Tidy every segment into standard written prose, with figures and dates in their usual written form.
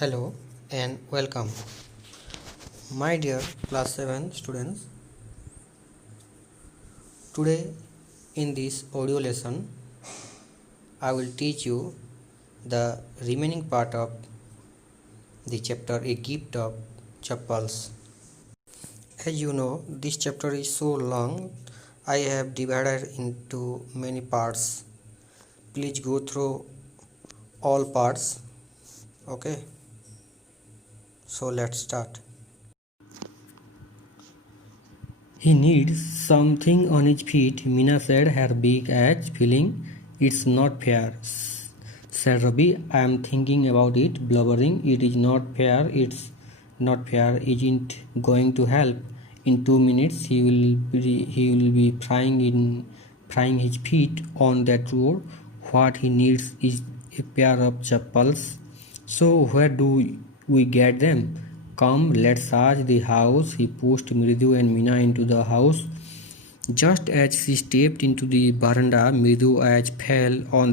Hello and welcome. My dear class 7 students, today in this audio lesson, I will teach you the remaining part of the chapter A Gift of Chappals. As you know, this chapter is so long, I have divided into many parts. Please go through all parts. Okay, so let's start. He needs something on his feet, Mina said, her big eyes feeling. It's not fair, said Rabi. I am thinking about it, blubbering. It is not fair, it's not fair, isn't going to help. In 2 minutes he will be prying his feet on that road. What he needs is a pair of chappals. So where do we get them? Come, let's search the house. He pushed Mridu and Mina into the house. Just as she stepped into the veranda, Mridu eyes fell on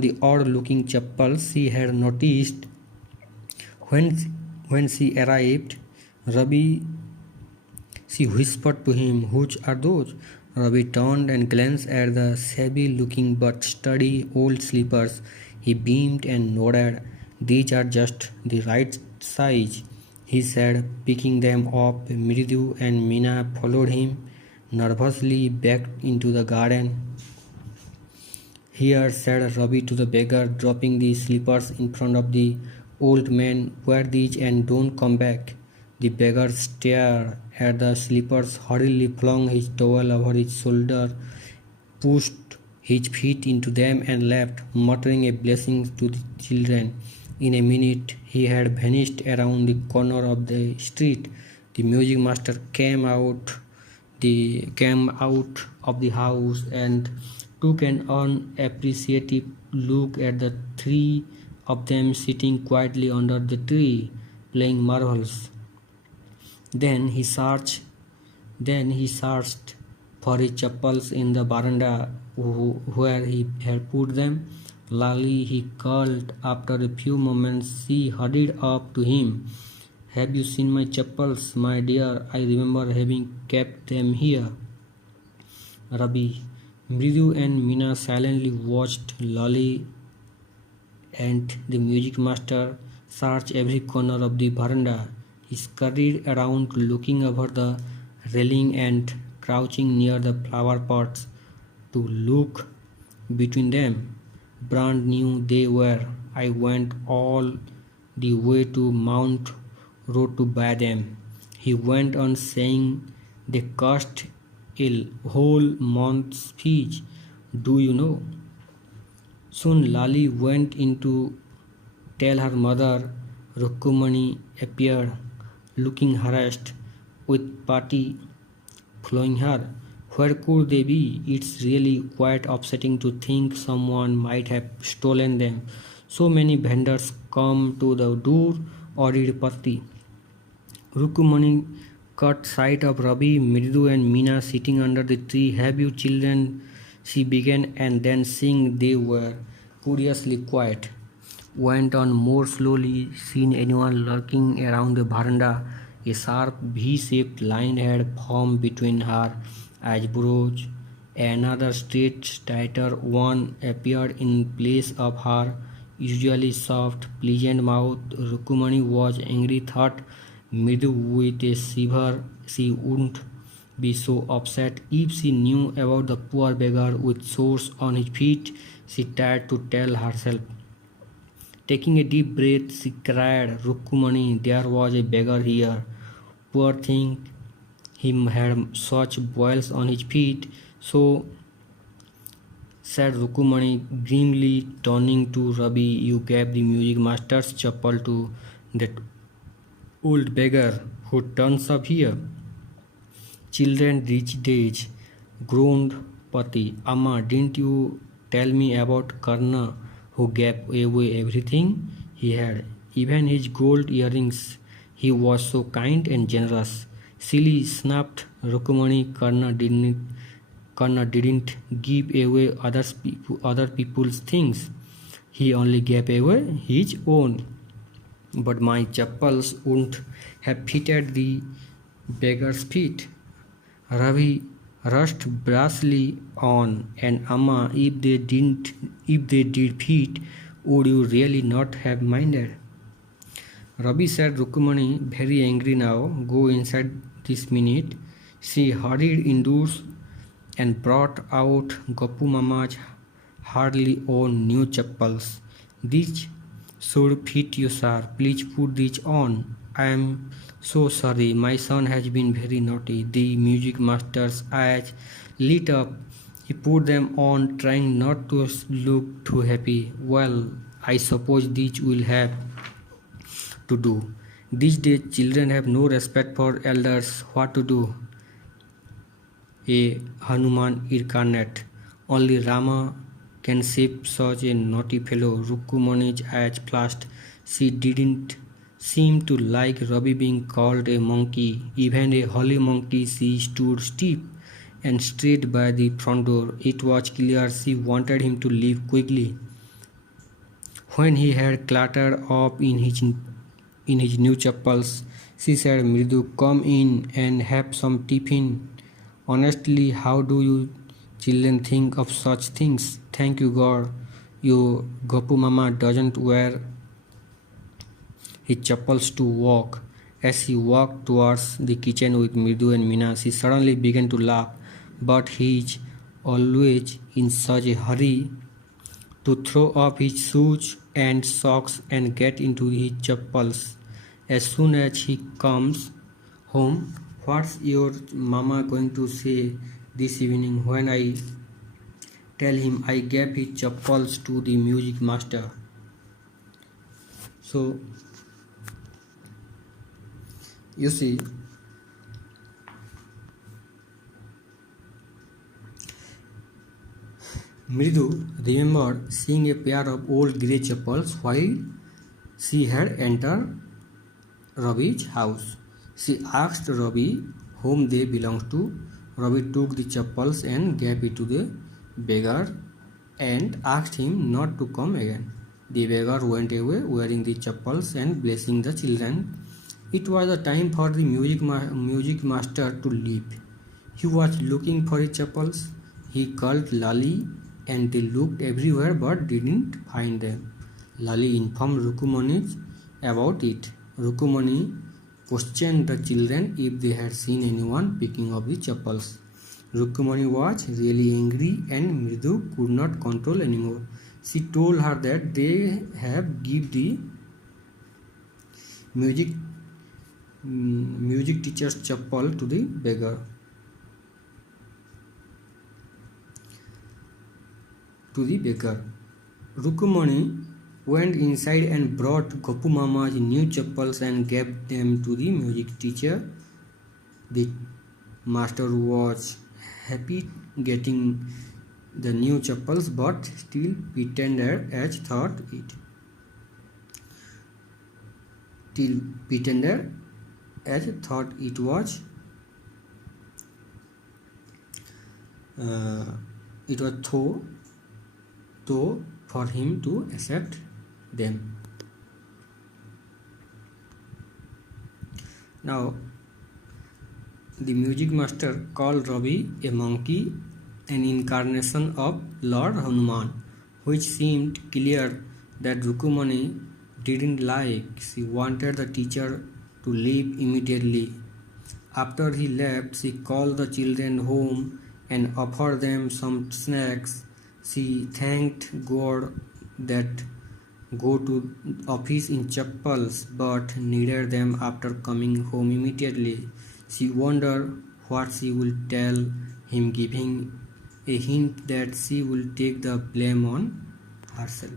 the odd-looking chappals she had noticed when she arrived. Rabi, she whispered to him, "Which are those?" Ravi turned and glanced at the shabby-looking but sturdy old slippers. He beamed and nodded. "These are just the right size," he said, picking them up. Mridu and Meena followed him nervously back into the garden. "Here," said Ravi to the beggar, dropping the slippers in front of the old man. "Wear these and don't come back." The beggar stared at the slippers, hurriedly flung his towel over his shoulder, pushed his feet into them and left, muttering a blessing to the children. In a minute he had vanished around the corner of the street. The music master came out of the house and took an unappreciative look at the three of them sitting quietly under the tree, playing marbles. Then he searched for his chappals in the veranda where he had put them. Lally, he called. After a few moments she hurried up to him. "Have you seen my chappals, my dear? I remember having kept them here." Rabi, Mridu and Meena silently watched Lally and the music master searched every corner of the veranda. He scurried around, looking over the railing and crouching near the flower pots to look between them. Brand new they were. I went all the way to Mount Road to buy them. He went on saying they cost a whole month's fees. Do you know? Soon Lali went in to tell her mother. Rukumani appeared, looking harassed, with pity following her. Where could they be? It's really quite upsetting to think someone might have stolen them. So many vendors come to the door, ordered Patti. Rukumani caught sight of Rabi, Mridu and Meena sitting under the tree. "Have you children?" she began, and then seeing they were curiously quiet, went on more slowly. "Seen anyone lurking around the veranda?" A sharp V-shaped line had formed between her eyebrows. Another straight, tighter one appeared in place of her usually soft, pleasant mouth. Rukumani was angry, thought Mridu with a shiver. She wouldn't be so upset if she knew about the poor beggar with sores on his feet, she tried to tell herself. Taking a deep breath, she cried, "Rukumani, there was a beggar here. Poor thing, he had such boils on his feet." "So," said Rukumani grimly, turning to Rabi, "you gave the music master's chappal to that old beggar who turns up here?" "Children these days," groaned Pati. "Amma, didn't you tell me about Karna who gave away everything he had, even his gold earrings? He was so kind and generous." "Silly," snapped Rukumani, Karna didn't give away other people's things." He only gave away his own. But my chappals wouldn't have fitted the beggar's feet. Ravi rushed brassly on, and Amma, if they did fit, would you really not have minded? Ravi said, Rukumani, very angry now, go inside this minute. She hurried indoors and brought out Goppu Mama's hardly owned new chappals. These should fit you, sir. Please put these on. I am so sorry. My son has been very naughty. The music master's eyes lit up. He put them on, trying not to look too happy. Well, I suppose these will have to do. These days, children have no respect for elders. What to do? A Hanuman incarnate. Only Rama can save such a naughty fellow. Rukumani's eyes flashed. She didn't seem to like Ravi being called a monkey. Even a holy monkey, she stood stiff and straight by the front door. It was clear she wanted him to leave quickly. When he had clattered off in his new chappals, she said, Mridu, come in and have some tiffin. Honestly, how do you children think of such things? Thank you, God. Your Gopu Mama doesn't wear his chappals to walk. As he walked towards the kitchen with Mridu and Meena, she suddenly began to laugh. But he is always in such a hurry to throw off his shoes and socks and get into his chappals. As soon as he comes home, what's your mama going to say this evening when I tell him I gave his chappals to the music master? So, you see, Mridu remembered seeing a pair of old grey chappals while she had entered Ravi's house. She asked Ravi whom they belonged to. Ravi took the chappals and gave it to the beggar and asked him not to come again. The beggar went away wearing the chappals and blessing the children. It was the time for the music master to leave. He was looking for his chappals. He called Lali and they looked everywhere but didn't find them. Lali informed Rukumani about it. Rukumani questioned the children if they had seen anyone picking up the chappals. Rukumani was really angry and Mridu could not control anymore. She told her that they have give the music teacher's chappal to the beggar. Rukumani went inside and brought Goppu Mama's new chappals and gave them to the music teacher. The master was happy getting the new chappals but still pretended as thought it was though for him to accept them. Now, the music master called Ravi a monkey, an incarnation of Lord Hanuman, which seemed clear that Rukumani didn't like. She wanted the teacher to leave immediately. After he left, she called the children home and offered them some snacks. She thanked God that go to office in chappals but needed them after coming home immediately. She wondered what she would tell him, giving a hint that she will take the blame on herself.